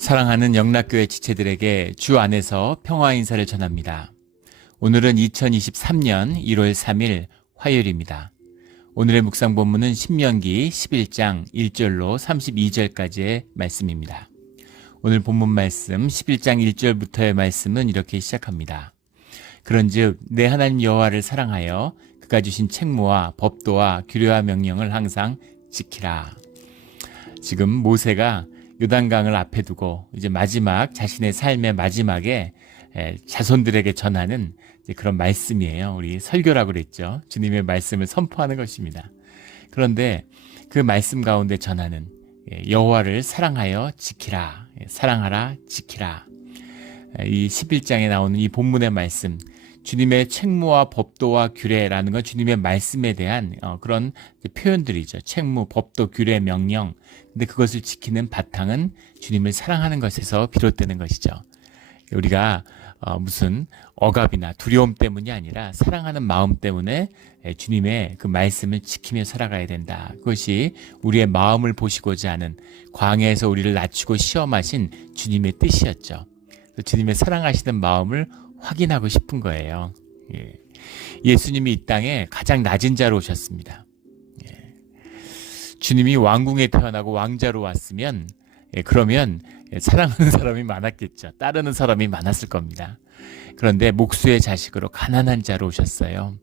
사랑하는 영락교회 지체들에게 주 안에서 평화 인사를 전합니다. 오늘은 2023년 1월 3일 화요일입니다. 오늘의 묵상 본문은 신명기 11장 1절로 32절까지의 말씀입니다. 오늘 본문 말씀 11장 1절부터의 말씀은 이렇게 시작합니다. 그런즉 내 하나님 여호와를 사랑하여 그가 주신 책무와 법도와 규례와 명령을 항상 지키라. 지금 모세가 요단강을 앞에 두고 이제 마지막 자신의 삶의 마지막에 자손들에게 전하는 그런 말씀이에요. 우리 설교라고 그랬죠. 주님의 말씀을 선포하는 것입니다. 그런데 그 말씀 가운데 전하는 여호와를 사랑하여 지키라, 사랑하라, 지키라. 이 11장에 나오는 이 본문의 말씀, 주님의 책무와 법도와 규례라는 건 주님의 말씀에 대한 그런 표현들이죠. 책무, 법도, 규례, 명령. 근데 그것을 지키는 바탕은 주님을 사랑하는 것에서 비롯되는 것이죠. 우리가 무슨 억압이나 두려움 때문이 아니라 사랑하는 마음 때문에 주님의 그 말씀을 지키며 살아가야 된다. 그것이 우리의 마음을 보시고자 하는 광야에서 우리를 낮추고 시험하신 주님의 뜻이었죠. 주님의 사랑하시는 마음을 확인하고 싶은 거예요. 예수님이 이 땅에 가장 낮은 자로 오셨습니다. 주님이 왕궁에 태어나고 왕자로 왔으면 그러면 사랑하는 사람이 많았겠죠. 따르는 사람이 많았을 겁니다. 그런데 목수의 자식으로 가난한 자로 오셨어요.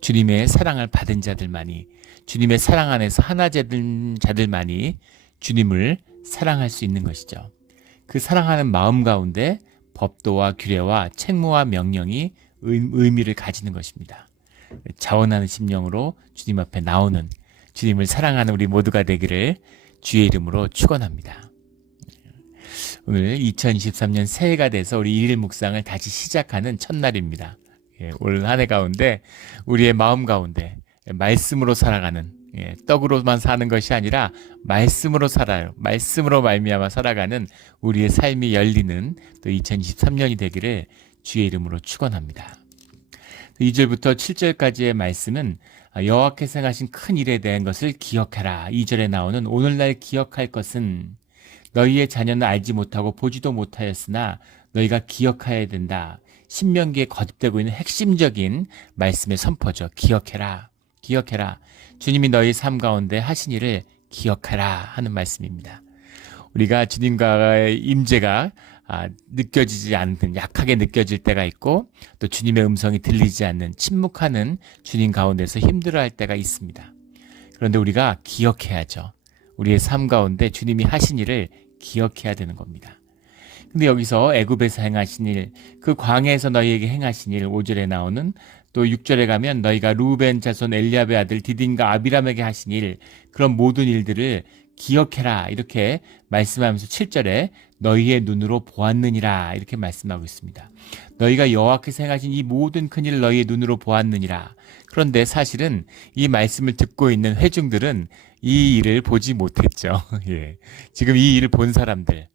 주님의 사랑을 받은 자들만이, 주님의 사랑 안에서 하나 된 자들만이 주님을 사랑할 수 있는 것이죠. 그 사랑하는 마음 가운데 법도와 규례와 책무와 명령이 의미를 가지는 것입니다. 자원하는 심령으로 주님 앞에 나오는 주님을 사랑하는 우리 모두가 되기를 주의 이름으로 축원합니다. 오늘 2023년 새해가 돼서 우리 일일 묵상을 다시 시작하는 첫날입니다. 올 한 해 가운데 우리의 마음 가운데 말씀으로 살아가는, 떡으로만 사는 것이 아니라 말씀으로 살아요. 말씀으로 말미암아 살아가는 우리의 삶이 열리는 또 2023년이 되기를 주의 이름으로 축원합니다. 2절부터 7절까지의 말씀은 여호와께서 행하신 큰 일에 대한 것을 기억하라. 2절에 나오는 오늘날 기억할 것은 너희의 자녀는 알지 못하고 보지도 못하였으나 너희가 기억해야 된다. 신명기에 거듭되고 있는 핵심적인 말씀의 선포죠. 기억해라. 기억해라. 주님이 너희 삶 가운데 하신 일을 기억하라 하는 말씀입니다. 우리가 주님과의 임재가 느껴지지 않는, 약하게 느껴질 때가 있고 또 주님의 음성이 들리지 않는, 침묵하는 주님 가운데서 힘들어할 때가 있습니다. 그런데 우리가 기억해야죠. 우리의 삶 가운데 주님이 하신 일을 기억해야 되는 겁니다. 근데 여기서 애굽에서 행하신 일, 그 광야에서 너희에게 행하신 일, 5절에 나오는, 또 6절에 가면 너희가 루벤 자손 엘리압의 아들 디딘과 아비람에게 하신 일, 그런 모든 일들을 기억해라 이렇게 말씀하면서 7절에 너희의 눈으로 보았느니라 이렇게 말씀하고 있습니다. 너희가 여호와께서 행하신 이 모든 큰일을 너희의 눈으로 보았느니라. 그런데 사실은 이 말씀을 듣고 있는 회중들은 이 일을 보지 못했죠. 지금 이 일을 본 사람들,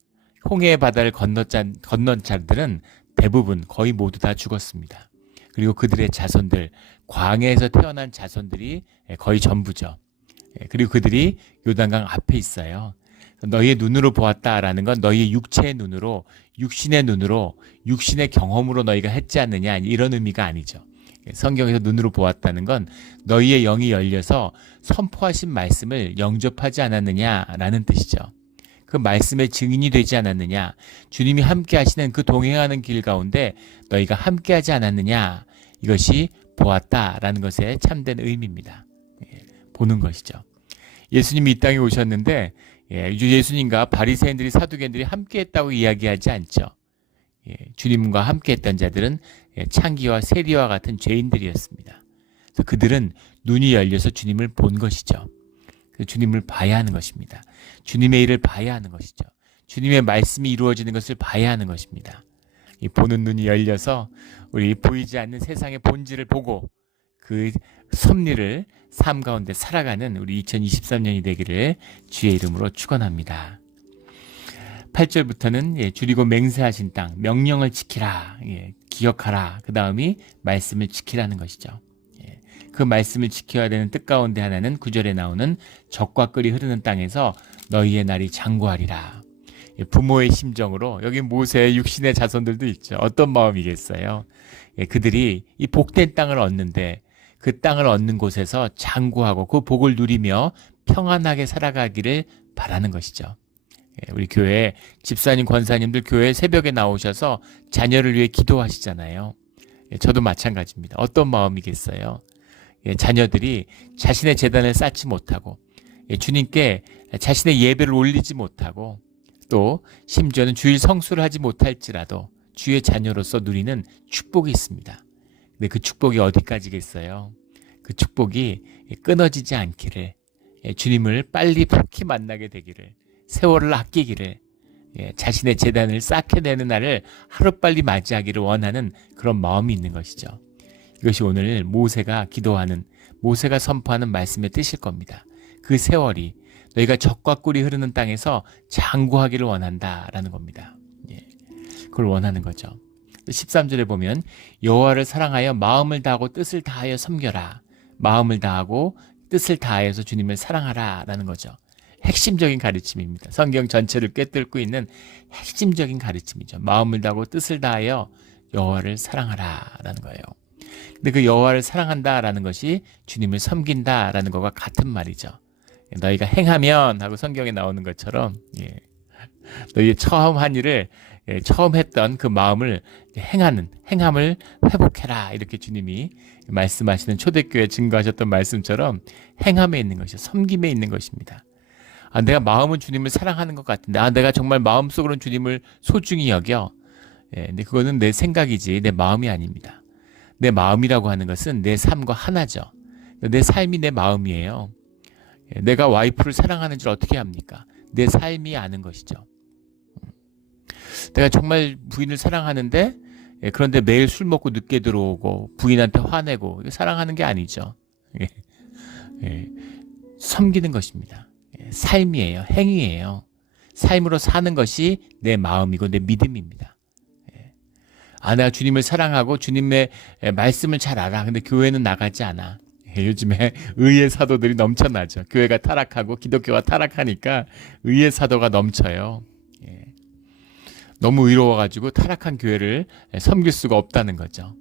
홍해의 바다를 건넌 자들은 대부분 거의 모두 다 죽었습니다. 그리고 그들의 자손들, 광야에서 태어난 자손들이 거의 전부죠. 그리고 그들이 요단강 앞에 있어요. 너희의 눈으로 보았다라는 건 너희의 육체의 눈으로, 육신의 눈으로, 육신의 경험으로 너희가 했지 않느냐 이런 의미가 아니죠. 성경에서 눈으로 보았다는 건 너희의 영이 열려서 선포하신 말씀을 영접하지 않았느냐라는 뜻이죠. 그 말씀의 증인이 되지 않았느냐, 주님이 함께 하시는 그 동행하는 길 가운데 너희가 함께 하지 않았느냐, 이것이 보았다라는 것의 참된 의미입니다. 보는 것이죠. 예수님이 이 땅에 오셨는데 예수님과 바리새인들이, 사두개인들이 함께 했다고 이야기하지 않죠. 주님과 함께 했던 자들은 창기와 세리와 같은 죄인들이었습니다. 그래서 그들은 눈이 열려서 주님을 본 것이죠. 주님을 봐야 하는 것입니다. 주님의 일을 봐야 하는 것이죠. 주님의 말씀이 이루어지는 것을 봐야 하는 것입니다. 이 보는 눈이 열려서 우리 보이지 않는 세상의 본질을 보고 그 섭리를 삶 가운데 살아가는 우리 2023년이 되기를 주의 이름으로 축원합니다. 8절부터는 줄이고 맹세하신 땅, 명령을 지키라, 기억하라. 그 다음이 말씀을 지키라는 것이죠. 그 말씀을 지켜야 되는 뜻 가운데 하나는 9절에 나오는 적과 꿀이 흐르는 땅에서 너희의 날이 장구하리라. 부모의 심정으로 여기 모세의 육신의 자손들도 있죠. 어떤 마음이겠어요? 그들이 이 복된 땅을 얻는데 그 땅을 얻는 곳에서 장구하고 그 복을 누리며 평안하게 살아가기를 바라는 것이죠. 우리 교회 집사님, 권사님들 교회 새벽에 나오셔서 자녀를 위해 기도하시잖아요. 저도 마찬가지입니다. 어떤 마음이겠어요? 자녀들이 자신의 재단을 쌓지 못하고 주님께 자신의 예배를 올리지 못하고 또 심지어는 주일 성수를 하지 못할지라도 주의 자녀로서 누리는 축복이 있습니다. 근데 그 축복이 어디까지겠어요? 그 축복이 끊어지지 않기를, 주님을 빨리 복히 만나게 되기를, 세월을 아끼기를, 자신의 재단을 쌓게 되는 날을 하루빨리 맞이하기를 원하는 그런 마음이 있는 것이죠. 이것이 오늘 모세가 기도하는, 모세가 선포하는 말씀의 뜻일 겁니다. 그 세월이 너희가 젖과 꿀이 흐르는 땅에서 장구하기를 원한다라는 겁니다. 그걸 원하는 거죠. 13절에 보면 여호와를 사랑하여 마음을 다하고 뜻을 다하여 섬겨라. 마음을 다하고 뜻을 다하여서 주님을 사랑하라 라는 거죠. 핵심적인 가르침입니다. 성경 전체를 꿰뚫고 있는 핵심적인 가르침이죠. 마음을 다하고 뜻을 다하여 여호와를 사랑하라 라는 거예요. 근데 그 여호와를 사랑한다라는 것이 주님을 섬긴다라는 것과 같은 말이죠. 너희가 행하면 하고 성경에 나오는 것처럼 너희 처음 한 일을 처음 했던 그 마음을 행함을 회복해라 이렇게 주님이 말씀하시는 초대교회 증거하셨던 말씀처럼 행함에 있는 것이죠. 섬김에 있는 것입니다. 내가 마음은 주님을 사랑하는 것 같은데 내가 정말 마음속으로는 주님을 소중히 여겨. 근데 그거는 내 생각이지 내 마음이 아닙니다. 내 마음이라고 하는 것은 내 삶과 하나죠. 내 삶이 내 마음이에요. 내가 와이프를 사랑하는 줄 어떻게 합니까? 내 삶이 아는 것이죠. 내가 정말 부인을 사랑하는데 그런데 매일 술 먹고 늦게 들어오고 부인한테 화내고 이거 사랑하는 게 아니죠. 섬기는 것입니다. 삶이에요. 행위예요. 삶으로 사는 것이 내 마음이고 내 믿음입니다. 내가 주님을 사랑하고 주님의 말씀을 잘 알아. 근데 교회는 나가지 않아. 요즘에 의의 사도들이 넘쳐나죠. 교회가 타락하고 기독교가 타락하니까 의의 사도가 넘쳐요. 너무 의로워가지고 타락한 교회를 섬길 수가 없다는 거죠.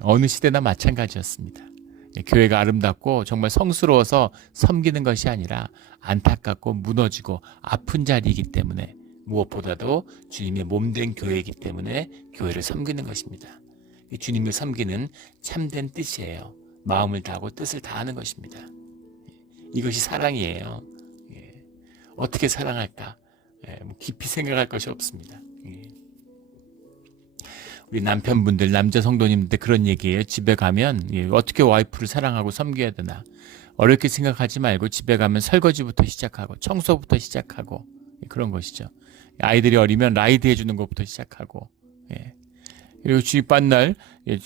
어느 시대나 마찬가지였습니다. 교회가 아름답고 정말 성스러워서 섬기는 것이 아니라 안타깝고 무너지고 아픈 자리이기 때문에 무엇보다도 주님의 몸된 교회이기 때문에 교회를 섬기는 것입니다. 주님을 섬기는 참된 뜻이에요. 마음을 다하고 뜻을 다하는 것입니다. 이것이 사랑이에요. 어떻게 사랑할까? 깊이 생각할 것이 없습니다. 우리 남편분들, 남자 성도님들 그런 얘기예요. 집에 가면 어떻게 와이프를 사랑하고 섬겨야 되나. 어렵게 생각하지 말고 집에 가면 설거지부터 시작하고 청소부터 시작하고 그런 것이죠. 아이들이 어리면 라이드 해주는 것부터 시작하고 그리고 주입반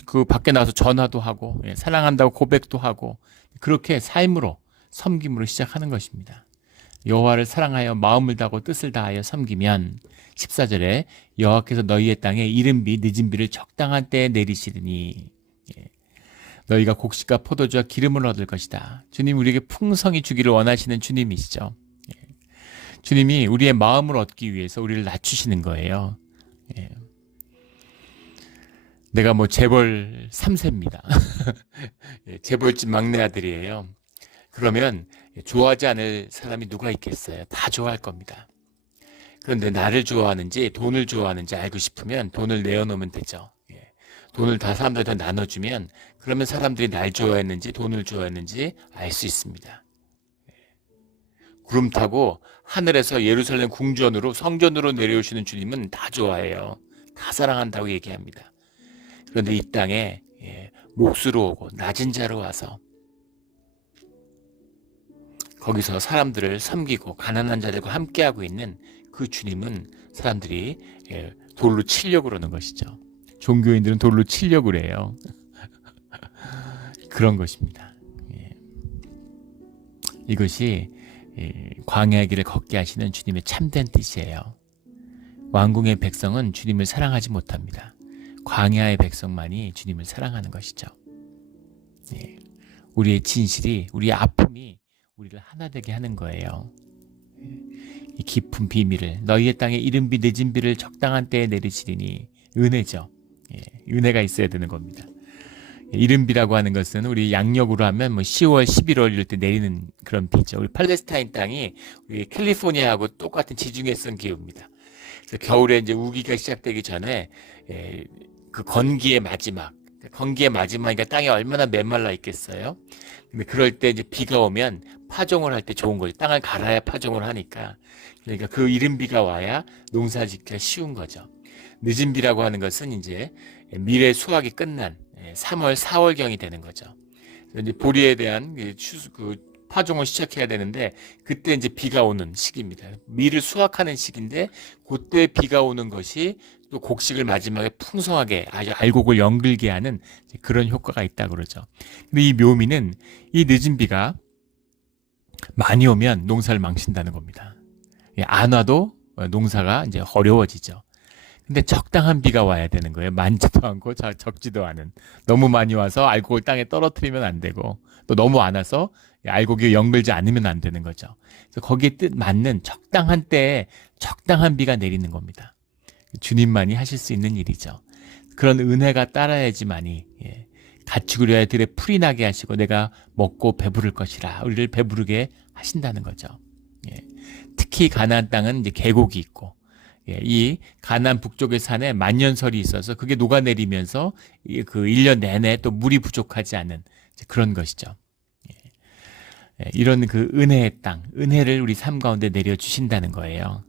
그 밖에 나가서 전화도 하고 사랑한다고 고백도 하고 그렇게 삶으로 섬김으로 시작하는 것입니다. 여호와를 사랑하여 마음을 다하고 뜻을 다하여 섬기면 14절에 여호와께서 너희의 땅에 이른 비 늦은 비를 적당한 때에 내리시리니 너희가 곡식과 포도주와 기름을 얻을 것이다. 주님 우리에게 풍성히 주기를 원하시는 주님이시죠. 주님이 우리의 마음을 얻기 위해서 우리를 낮추시는 거예요. 내가 재벌 3세입니다. 재벌집 막내 아들이에요. 그러면 좋아하지 않을 사람이 누가 있겠어요? 다 좋아할 겁니다. 그런데 나를 좋아하는지 돈을 좋아하는지 알고 싶으면 돈을 내어놓으면 되죠. 돈을 다 사람들한테 나눠주면 그러면 사람들이 날 좋아했는지 돈을 좋아했는지 알 수 있습니다. 구름 타고 하늘에서 예루살렘 궁전으로 성전으로 내려오시는 주님은 다 좋아해요. 다 사랑한다고 얘기합니다. 그런데 이 땅에 몫으로 오고 낮은 자로 와서 거기서 사람들을 섬기고 가난한 자들과 함께하고 있는 그 주님은 사람들이 돌로 치려고 그러는 것이죠. 종교인들은 돌로 치려고 그래요. 그런 것입니다. 이것이 광야의 길을 걷게 하시는 주님의 참된 뜻이에요. 왕궁의 백성은 주님을 사랑하지 못합니다. 광야의 백성만이 주님을 사랑하는 것이죠. 우리의 진실이, 우리의 아픔이 우리를 하나 되게 하는 거예요. 이 깊은 비밀을 너희의 땅에 이른 비 늦은 비를 적당한 때에 내리시리니 은혜죠. 예, 은혜가 있어야 되는 겁니다. 이른 비라고 하는 것은 우리 양력으로 하면 뭐 10월, 11월 이럴 때 내리는 그런 비죠. 우리 팔레스타인 땅이 우리 캘리포니아하고 똑같은 지중해성 기후입니다. 그래서 겨울에 이제 우기가 시작되기 전에 그 건기의 마지막이니까 땅이 얼마나 메말라 있겠어요. 근데 그럴 때 이제 비가 오면 파종을 할 때 좋은 거죠. 땅을 갈아야 파종을 하니까. 그러니까 그 이른 비가 와야 농사 짓기가 쉬운 거죠. 늦은 비라고 하는 것은 이제 미래 수확이 끝난 3월, 4월경이 되는 거죠. 이제 보리에 대한 그 파종을 시작해야 되는데 그때 이제 비가 오는 시기입니다. 밀을 수확하는 시기인데 그때 비가 오는 것이 또 곡식을 마지막에 풍성하게 아주 알곡을 연글게 하는 그런 효과가 있다 그러죠. 근데 이 묘미는 이 늦은 비가 많이 오면 농사를 망친다는 겁니다. 안 와도 농사가 이제 어려워지죠. 근데 적당한 비가 와야 되는 거예요. 많지도 않고 적지도 않은. 너무 많이 와서 알곡을 땅에 떨어뜨리면 안 되고 또 너무 안 와서 알곡이 연글지 않으면 안 되는 거죠. 그래서 거기에 뜻 맞는 적당한 때에 적당한 비가 내리는 겁니다. 주님만이 하실 수 있는 일이죠. 그런 은혜가 따라야지만이 가축으로야 들에 풀이 나게 하시고 내가 먹고 배부를 것이라 우리를 배부르게 하신다는 거죠. 특히 가나안 땅은 이제 계곡이 있고 이 가나안 북쪽의 산에 만년설이 있어서 그게 녹아내리면서 그 1년 내내 또 물이 부족하지 않은 그런 것이죠. 이런 그 은혜의 땅, 은혜를 우리 삶 가운데 내려주신다는 거예요.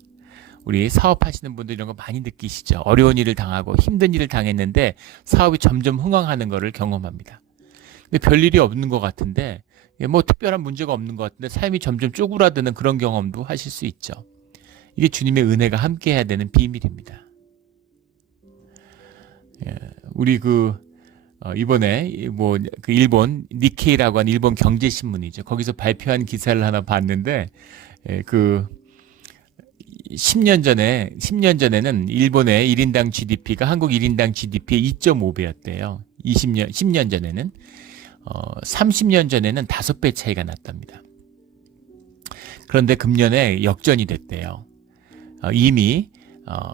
우리 사업하시는 분들 이런 거 많이 느끼시죠. 어려운 일을 당하고 힘든 일을 당했는데 사업이 점점 흥황하는 거를 경험합니다. 근데 별일이 없는 것 같은데 뭐 특별한 문제가 없는 것 같은데 삶이 점점 쪼그라드는 그런 경험도 하실 수 있죠. 이게 주님의 은혜가 함께 해야 되는 비밀입니다. 우리 이번에 그 일본 니케이라고 하는 일본 경제신문이죠. 거기서 발표한 기사를 하나 봤는데 10년 전에는 일본의 1인당 GDP가 한국 1인당 GDP의 2.5배였대요. 10년 전에는 30년 전에는 5배 차이가 났답니다. 그런데 금년에 역전이 됐대요. 이미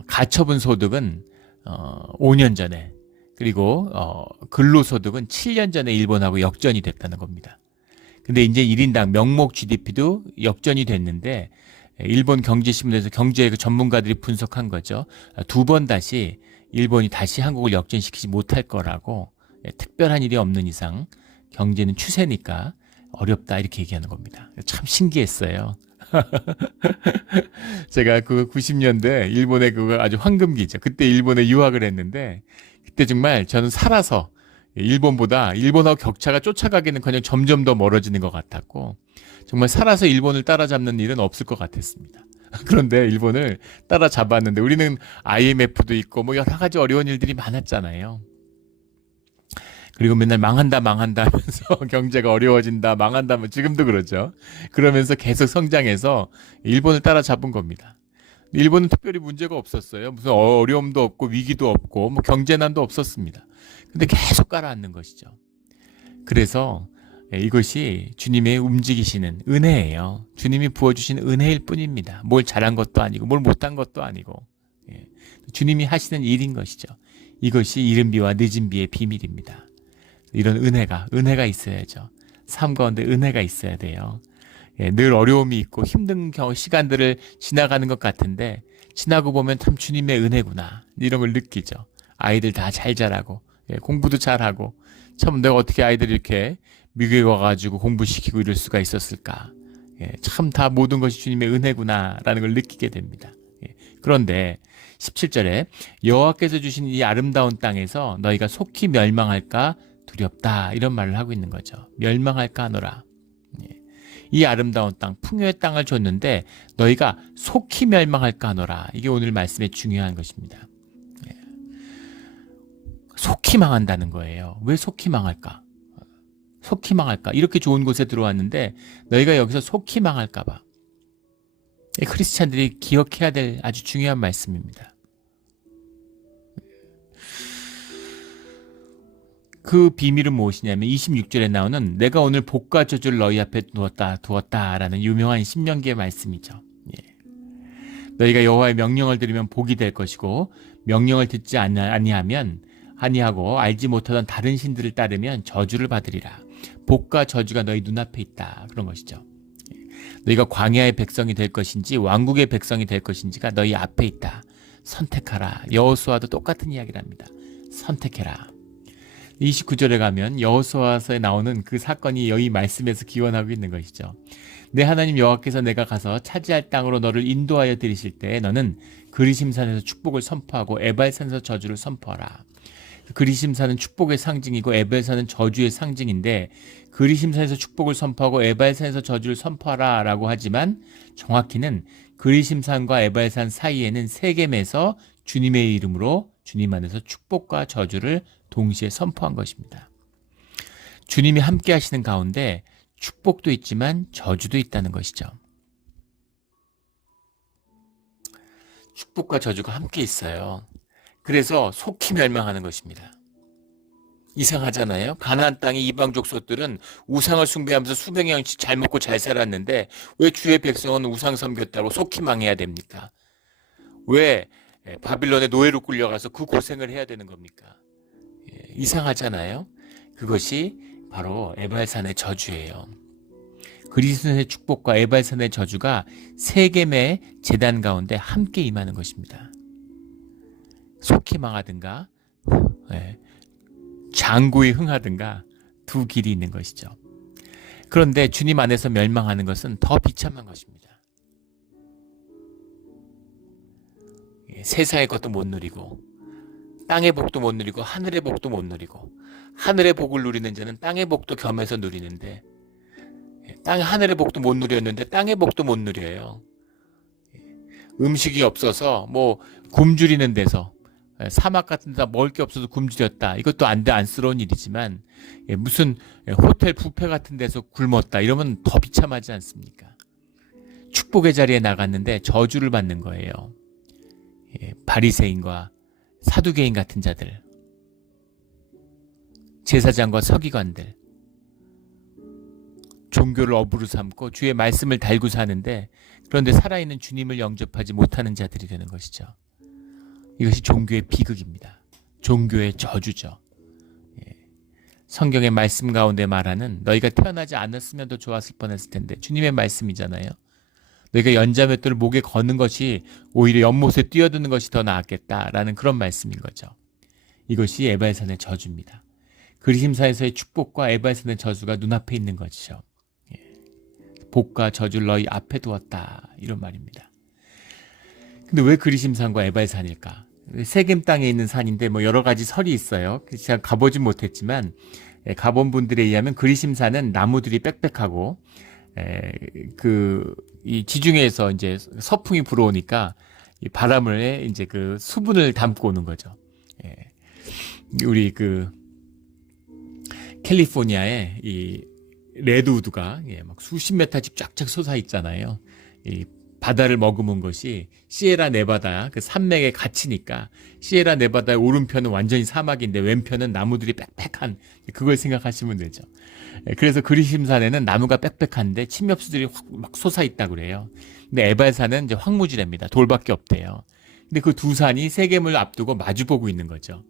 가처분 소득은 5년 전에 그리고 근로소득은 7년 전에 일본하고 역전이 됐다는 겁니다. 근데 이제 1인당 명목 GDP도 역전이 됐는데 일본 경제신문에서 경제 전문가들이 분석한 거죠. 2번 다시 일본이 다시 한국을 역전시키지 못할 거라고 특별한 일이 없는 이상 경제는 추세니까 어렵다 이렇게 얘기하는 겁니다. 참 신기했어요. 제가 그 90년대 일본의 그거 아주 황금기죠. 그때 일본에 유학을 했는데 그때 정말 저는 살아서 일본하고 격차가 쫓아가기는커녕 점점 더 멀어지는 것 같았고 정말 살아서 일본을 따라잡는 일은 없을 것 같았습니다. 그런데 일본을 따라잡았는데 우리는 IMF도 있고 뭐 여러 가지 어려운 일들이 많았잖아요. 그리고 맨날 망한다 하면서 경제가 어려워진다 망한다 지금도 그러죠. 그러면서 계속 성장해서 일본을 따라잡은 겁니다. 일본은 특별히 문제가 없었어요. 무슨 어려움도 없고 위기도 없고 뭐 경제난도 없었습니다. 근데 계속 깔아앉는 것이죠. 그래서 이것이 주님의 움직이시는 은혜예요. 주님이 부어주신 은혜일 뿐입니다. 뭘 잘한 것도 아니고 뭘 못한 것도 아니고 주님이 하시는 일인 것이죠. 이것이 이른 비와 늦은 비의 비밀입니다. 이런 은혜가 있어야죠. 삶 가운데 은혜가 있어야 돼요. 늘 어려움이 있고 힘든 시간들을 지나가는 것 같은데 지나고 보면 참 주님의 은혜구나 이런 걸 느끼죠. 아이들 다 잘 자라고 공부도 잘하고 참 내가 어떻게 아이들 이렇게 미국에 와가지고 공부시키고 이럴 수가 있었을까. 참 다 모든 것이 주님의 은혜구나라는 걸 느끼게 됩니다. 그런데 17절에 여호와께서 주신 이 아름다운 땅에서 너희가 속히 멸망할까 두렵다 이런 말을 하고 있는 거죠. 멸망할까 하노라. 이 아름다운 땅, 풍요의 땅을 줬는데 너희가 속히 멸망할까 하노라. 이게 오늘 말씀의 중요한 것입니다. 속히 망한다는 거예요. 왜 속히 망할까? 속히 망할까? 이렇게 좋은 곳에 들어왔는데 너희가 여기서 속히 망할까 봐. 크리스찬들이 기억해야 될 아주 중요한 말씀입니다. 그 비밀은 무엇이냐면 26절에 나오는 내가 오늘 복과 저주를 너희 앞에 두었다라는 유명한 신명기의 말씀이죠. 너희가 여호와의 명령을 들으면 복이 될 것이고 명령을 듣지 아니하고 알지 못하던 다른 신들을 따르면 저주를 받으리라. 복과 저주가 너희 눈앞에 있다. 그런 것이죠. 너희가 광야의 백성이 될 것인지 왕국의 백성이 될 것인지가 너희 앞에 있다. 선택하라. 여호수아도 똑같은 이야기를 합니다. 선택해라. 29절에 가면 여호수아서에 나오는 그 사건이 여기 말씀에서 기원하고 있는 것이죠. 내 하나님 여호와께서 내가 가서 차지할 땅으로 너를 인도하여 들이실 때 너는 그리심산에서 축복을 선포하고 에발산에서 저주를 선포하라. 그리심산은 축복의 상징이고 에발산은 저주의 상징인데 그리심산에서 축복을 선포하고 에발산에서 저주를 선포하라 라고 하지만 정확히는 그리심산과 에발산 사이에는 세겜에서 주님의 이름으로 주님 안에서 축복과 저주를 동시에 선포한 것입니다. 주님이 함께 하시는 가운데 축복도 있지만 저주도 있다는 것이죠. 축복과 저주가 함께 있어요. 그래서 속히 멸망하는 것입니다. 이상하잖아요. 가나안 땅의 이방 족속들은 우상을 숭배하면서 수백 년씩 잘 먹고 잘 살았는데 왜 주의 백성은 우상 섬겼다고 속히 망해야 됩니까? 왜 바빌론의 노예로 끌려가서 그 고생을 해야 되는 겁니까? 이상하잖아요. 그것이 바로 에발산의 저주예요. 그리스도의 축복과 에발산의 저주가 세겜의 제단 가운데 함께 임하는 것입니다. 속히 망하든가 장구히 흥하든가 두 길이 있는 것이죠. 그런데 주님 안에서 멸망하는 것은 더 비참한 것입니다. 세상의 것도 못 누리고 땅의 복도 못 누리고 하늘의 복도 못 누리고 하늘의 복을 누리는 자는 땅의 복도 겸해서 누리는데 하늘의 복도 못 누렸는데 땅의 복도 못 누려요. 음식이 없어서 뭐 굶주리는 데서 사막 같은 데 먹을 게 없어서 굶주렸다. 이것도 안쓰러운 일이지만 무슨 호텔 뷔페 같은 데서 굶었다. 이러면 더 비참하지 않습니까? 축복의 자리에 나갔는데 저주를 받는 거예요. 바리새인과 사두개인 같은 자들, 제사장과 서기관들, 종교를 업으로 삼고 주의 말씀을 달고 사는데 그런데 살아있는 주님을 영접하지 못하는 자들이 되는 것이죠. 이것이 종교의 비극입니다. 종교의 저주죠. 성경의 말씀 가운데 말하는 너희가 태어나지 않았으면 더 좋았을 뻔했을 텐데 주님의 말씀이잖아요. 너희가 연자맷돌을 목에 거는 것이 오히려 연못에 뛰어드는 것이 더 나았겠다라는 그런 말씀인 거죠. 이것이 에발산의 저주입니다. 그리심산에서의 축복과 에발산의 저주가 눈앞에 있는 것이죠. 복과 저주를 너희 앞에 두었다 이런 말입니다. 근데 왜 그리심산과 에발산일까? 세겜 땅에 있는 산인데 뭐 여러 가지 설이 있어요. 제가 가보진 못했지만 가본 분들에 의하면 그리심산은 나무들이 빽빽하고 이 지중해에서 이제 서풍이 불어오니까 이 바람을 이제 그 수분을 담고 오는 거죠. 우리 캘리포니아에 이 레드우드가 막 수십 메타씩 쫙쫙 솟아 있잖아요. 이 바다를 머금은 것이 시에라 네바다 그 산맥에 갇히니까 시에라 네바다의 오른편은 완전히 사막인데 왼편은 나무들이 빽빽한 그걸 생각하시면 되죠. 그래서 그리심산에는 나무가 빽빽한데 침엽수들이 막 솟아 있다고 그래요. 근데 에발산은 이제 황무지랍니다. 돌밖에 없대요. 근데 그 두 산이 세겜을 앞두고 마주보고 있는 거죠.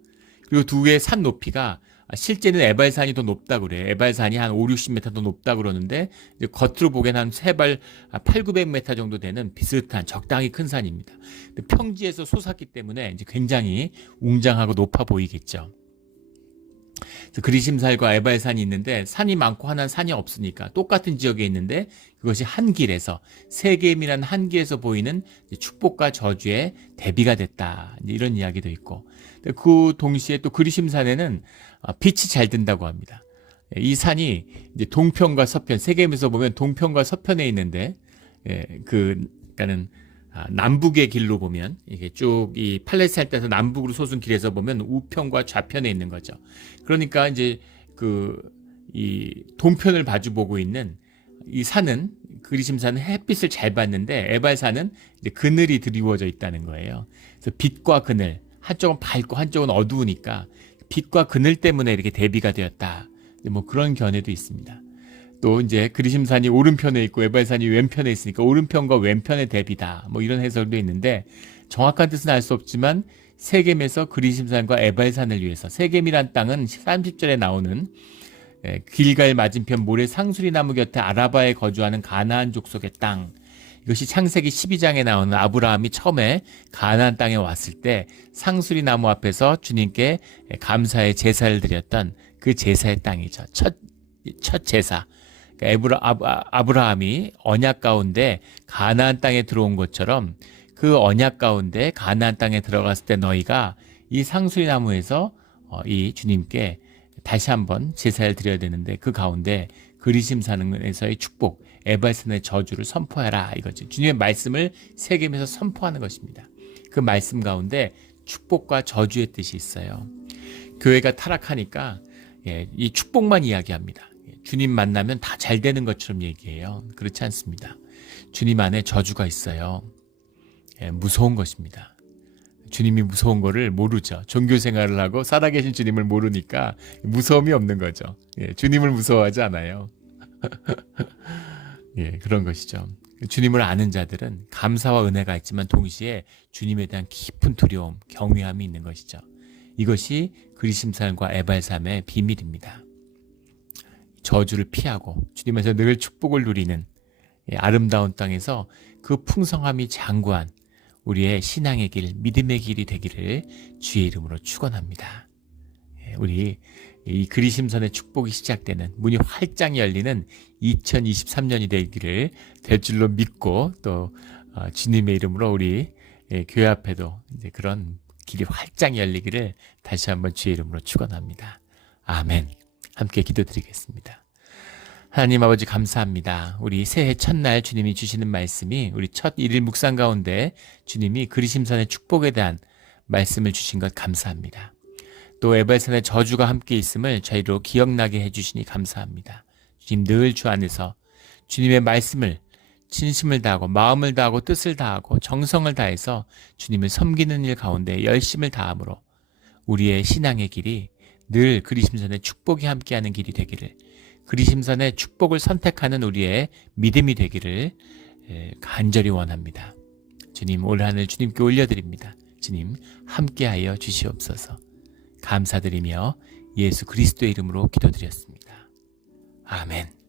그리고 두 개의 산 높이가 실제는 에발산이 더 높다고 그래요. 에발산이 한 5, 60m 더 높다고 그러는데 이제 겉으로 보기엔 한 3발 8, 900m 정도 되는 비슷한 적당히 큰 산입니다. 근데 평지에서 솟았기 때문에 이제 굉장히 웅장하고 높아 보이겠죠. 그래서 그리심산과 에발산이 있는데 산이 많고 하나는 산이 없으니까 똑같은 지역에 있는데 그것이 한 길에서 세겜이라는 한 길에서 보이는 축복과 저주의 대비가 됐다. 이런 이야기도 있고 그 동시에 또 그리심산에는 빛이 잘 든다고 합니다. 이 산이 이제 동편과 서편, 세겜에서 보면 동편과 서편에 있는데 그러니까는 남북의 길로 보면 이게 쭉 이 팔레스타인 땅에서 남북으로 솟은 길에서 보면 우편과 좌편에 있는 거죠. 그러니까 이제 이 동편을 마주보고 있는 이 산은 그리심산은 햇빛을 잘 받는데 에발산은 이제 그늘이 드리워져 있다는 거예요. 그래서 빛과 그늘 한쪽은 밝고 한쪽은 어두우니까 빛과 그늘 때문에 이렇게 대비가 되었다. 뭐 그런 견해도 있습니다. 또 이제 그리심산이 오른편에 있고 에발산이 왼편에 있으니까 오른편과 왼편의 대비다. 뭐 이런 해설도 있는데 정확한 뜻은 알 수 없지만 세겜에서 그리심산과 에발산을 위해서 세겜이란 땅은 30절에 나오는 길갈 맞은편 모래 상수리 나무 곁에 아라바에 거주하는 가나안 족속의 땅. 이것이 창세기 12장에 나오는 아브라함이 처음에 가나안 땅에 왔을 때 상수리 나무 앞에서 주님께 감사의 제사를 드렸던 그 제사의 땅이죠. 첫 제사. 아브라함이 언약 가운데 가나안 땅에 들어온 것처럼 그 언약 가운데 가나안 땅에 들어갔을 때 너희가 이 상수리 나무에서 이 주님께 다시 한번 제사를 드려야 되는데 그 가운데 그리심산에서의 축복, 에발산의 저주를 선포하라 이거지. 주님의 말씀을 세겜에서 선포하는 것입니다. 그 말씀 가운데 축복과 저주의 뜻이 있어요. 교회가 타락하니까 이 축복만 이야기합니다. 주님 만나면 다 잘 되는 것처럼 얘기해요. 그렇지 않습니다. 주님 안에 저주가 있어요. 무서운 것입니다. 주님이 무서운 거를 모르죠. 종교 생활을 하고 살아계신 주님을 모르니까 무서움이 없는 거죠. 주님을 무서워하지 않아요. 그런 것이죠. 주님을 아는 자들은 감사와 은혜가 있지만 동시에 주님에 대한 깊은 두려움, 경외함이 있는 것이죠. 이것이 그리심산과 에발산의 비밀입니다. 저주를 피하고 주님에서 늘 축복을 누리는 아름다운 땅에서 그 풍성함이 장구한 우리의 신앙의 길, 믿음의 길이 되기를 주의 이름으로 축원합니다. 우리 이 그리심산의 축복이 시작되는 문이 활짝 열리는 2023년이 되기를 될 줄로 믿고 또 주님의 이름으로 우리 교회 앞에도 이제 그런 길이 활짝 열리기를 다시 한번 주의 이름으로 축원합니다. 아멘. 함께 기도드리겠습니다. 하나님 아버지 감사합니다. 우리 새해 첫날 주님이 주시는 말씀이 우리 첫 일일 묵상 가운데 주님이 그리심산의 축복에 대한 말씀을 주신 것 감사합니다. 또 에발산의 저주가 함께 있음을 저희로 기억나게 해주시니 감사합니다. 주님 늘 주 안에서 주님의 말씀을 진심을 다하고 마음을 다하고 뜻을 다하고 정성을 다해서 주님을 섬기는 일 가운데 열심을 다함으로 우리의 신앙의 길이 늘 그리심산의 축복이 함께하는 길이 되기를, 그리심산의 축복을 선택하는 우리의 믿음이 되기를 간절히 원합니다. 주님, 올 한 해 주님께 올려드립니다. 주님 함께하여 주시옵소서. 감사드리며 예수 그리스도의 이름으로 기도드렸습니다. 아멘.